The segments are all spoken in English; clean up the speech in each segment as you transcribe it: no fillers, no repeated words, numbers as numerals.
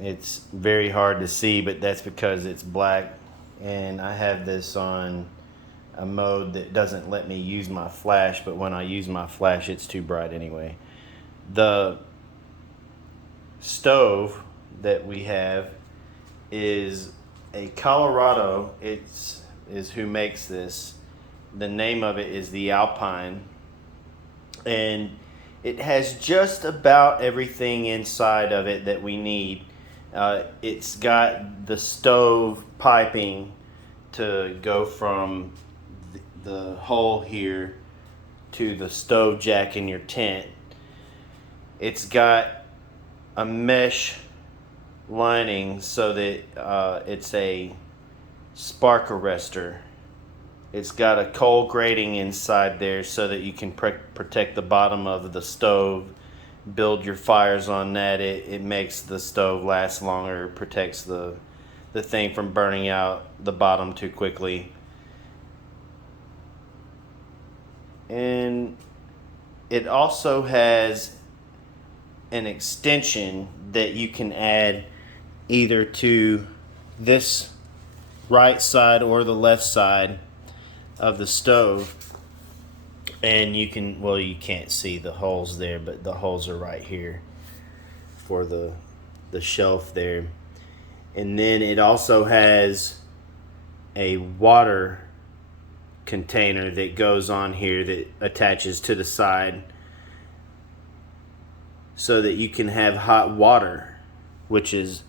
It's very hard to see, but that's because it's black, and I have this on a mode that doesn't let me use my flash, but when I use my flash it's too bright anyway. The stove that we have is a Colorado. It's is who makes this. The name of it is the Alpine, and it has just about everything inside of it that we need. It's got the stove piping to go from the hole here to the stove jack in your tent. It's got a mesh lining so that it's a spark arrestor. It's got a coal grating inside there so that you can protect the bottom of the stove, build your fires on that. It makes the stove last longer, protects the thing from burning out the bottom too quickly. And it also has an extension that you can add either to this right side or the left side of the stove, and you can, well, you can't see the holes there, but the holes are right here for the shelf there. And then it also has a water container that goes on here that attaches to the side so that you can have hot water, which is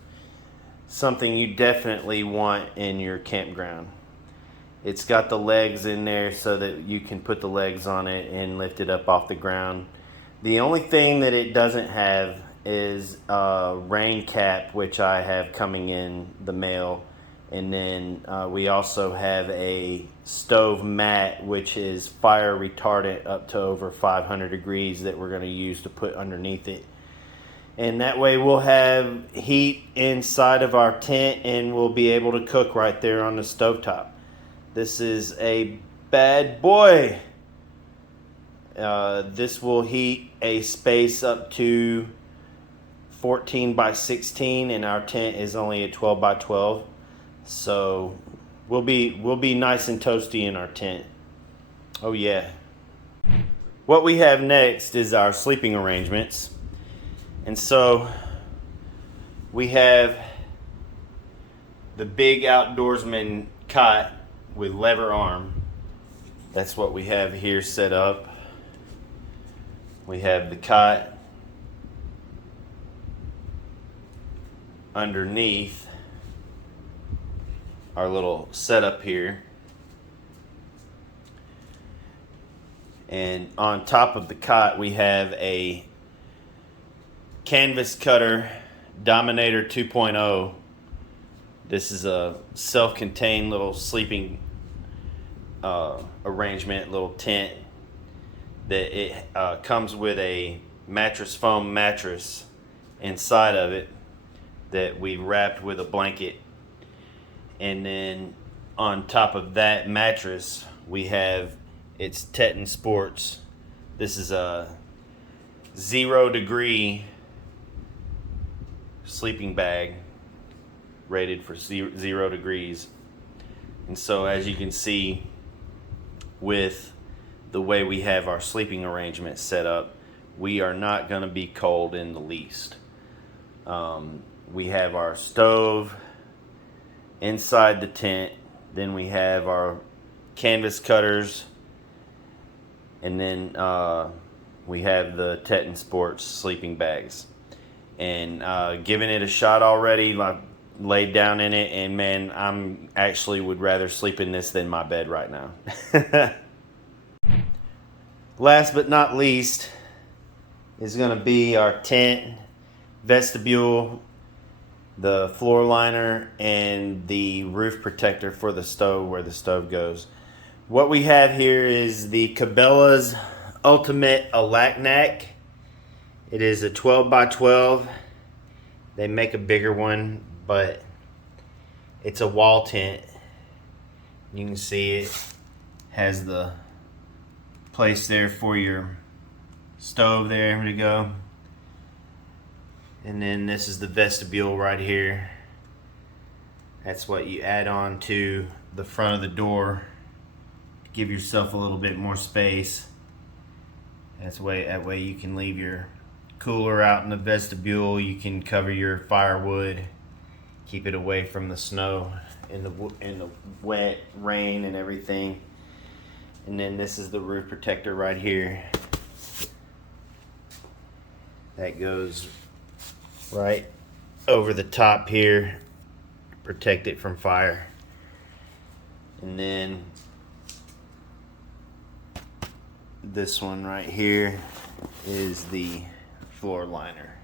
something you definitely want in your campground. It's got the legs in there so that you can put the legs on it and lift it up off the ground. The only thing that it doesn't have is a rain cap, which I have coming in the mail. And then we also have a stove mat, which is fire retardant up to over 500 degrees that we're going to use to put underneath it. And that way we'll have heat inside of our tent and we'll be able to cook right there on the stovetop. This is a bad boy. This will heat a space up to 14 by 16, and our tent is only a 12 by 12. So we'll be nice and toasty in our tent. Oh yeah. What we have next is our sleeping arrangements. And so we have the big outdoorsman cot with lever arm. That's what we have here set up. We have the cot underneath our little setup here. And on top of the cot we have a canvas cutter Dominator 2.0. This is a self-contained little sleeping arrangement, little tent that it comes with a mattress foam mattress inside of it that we wrapped with a blanket. And then on top of that mattress we have its Teton Sports. This is a 0-degree sleeping bag rated for 0 degrees. And so as you can see, with the way we have our sleeping arrangement set up, we are not going to be cold in the least. We have our stove inside the tent, then we have our canvas cutters, and then we have the Teton Sports sleeping bags. And giving it a shot already, I laid down in it, and man, I'm actually would rather sleep in this than my bed right now. Last but not least is going to be our tent, vestibule, the floor liner, and the roof protector for the stove where the stove goes. What we have here is the Cabela's Ultimate Alaknak. It is a 12 by 12. They make a bigger one, but it's a wall tent. You can see it has the place there for your stove there to go. And then this is the vestibule right here. That's what you add on to the front of the door to give yourself a little bit more space. That way you can leave your cooler out in the vestibule. You can cover your firewood, keep it away from the snow and the wet rain and everything. And then this is the roof protector right here. That goes right over the top here, protect it from fire. And then this one right here is the floor liner,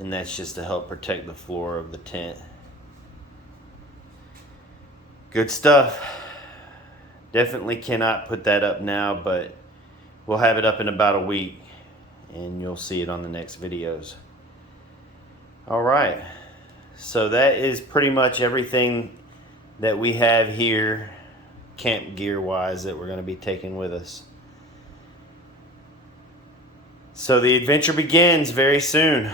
and that's just to help protect the floor of the tent. Good stuff. Definitely cannot put that up now, but we'll have it up in about a week and you'll see it on the next videos. All right, so that is pretty much everything that we have here camp gear wise that we're going to be taking with us. So the adventure begins very soon.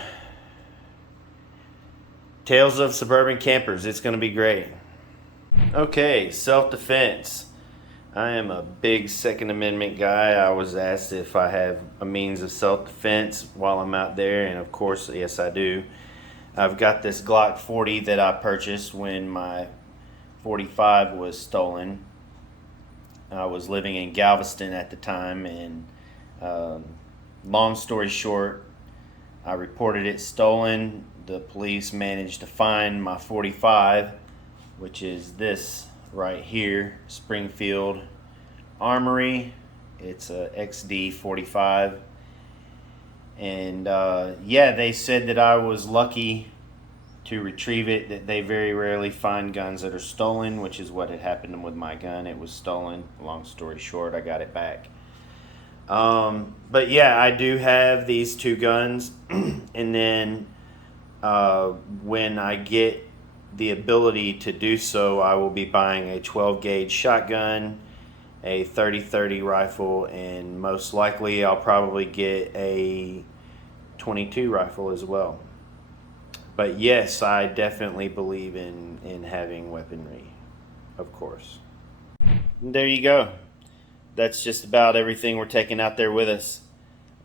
Tales of Suburban Campers. It's going to be great. Okay, self-defense. I am a big Second Amendment guy. I was asked if I have a means of self-defense while I'm out there, and of course, yes, I do. I've got this Glock 40 that I purchased when my 45 was stolen. I was living in Galveston at the time, and long story short, I reported it stolen. The police managed to find my 45, which is this right here, Springfield Armory. It's a XD 45. And yeah, they said that I was lucky to retrieve it, that they very rarely find guns that are stolen, which is what had happened with my gun. It was stolen. Long story short, I got it back. But yeah, I do have these two guns. And then when I get the ability to do so, I will be buying a 12 gauge shotgun, a 30-30 rifle, and most likely I'll probably get a 22 rifle as well. But yes, I definitely believe in having weaponry, of course. And there you go. That's just about everything we're taking out there with us.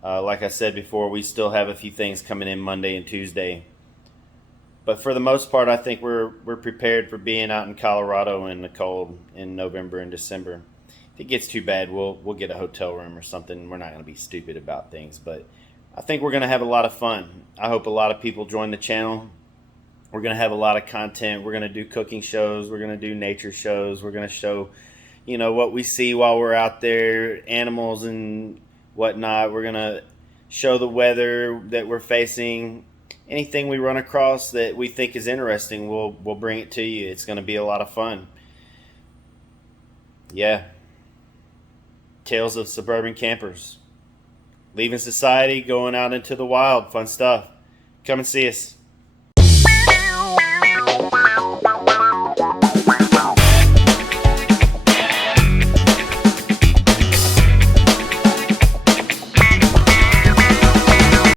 Like I said before, we still have a few things coming in Monday and Tuesday. But for the most part, I think we're prepared for being out in Colorado in the cold in November and December. If it gets too bad, we'll get a hotel room or something. We're not going to be stupid about things, but I think we're going to have a lot of fun. I hope a lot of people join the channel. We're going to have a lot of content. We're going to do cooking shows. We're going to do nature shows. We're going to show, what we see while we're out there, animals and whatnot. We're going to show the weather that we're facing. Anything we run across that we think is interesting, we'll bring it to you. It's going to be a lot of fun. Yeah. Tales of Suburban Campers. Leaving society, going out into the wild. Fun stuff. Come and see us.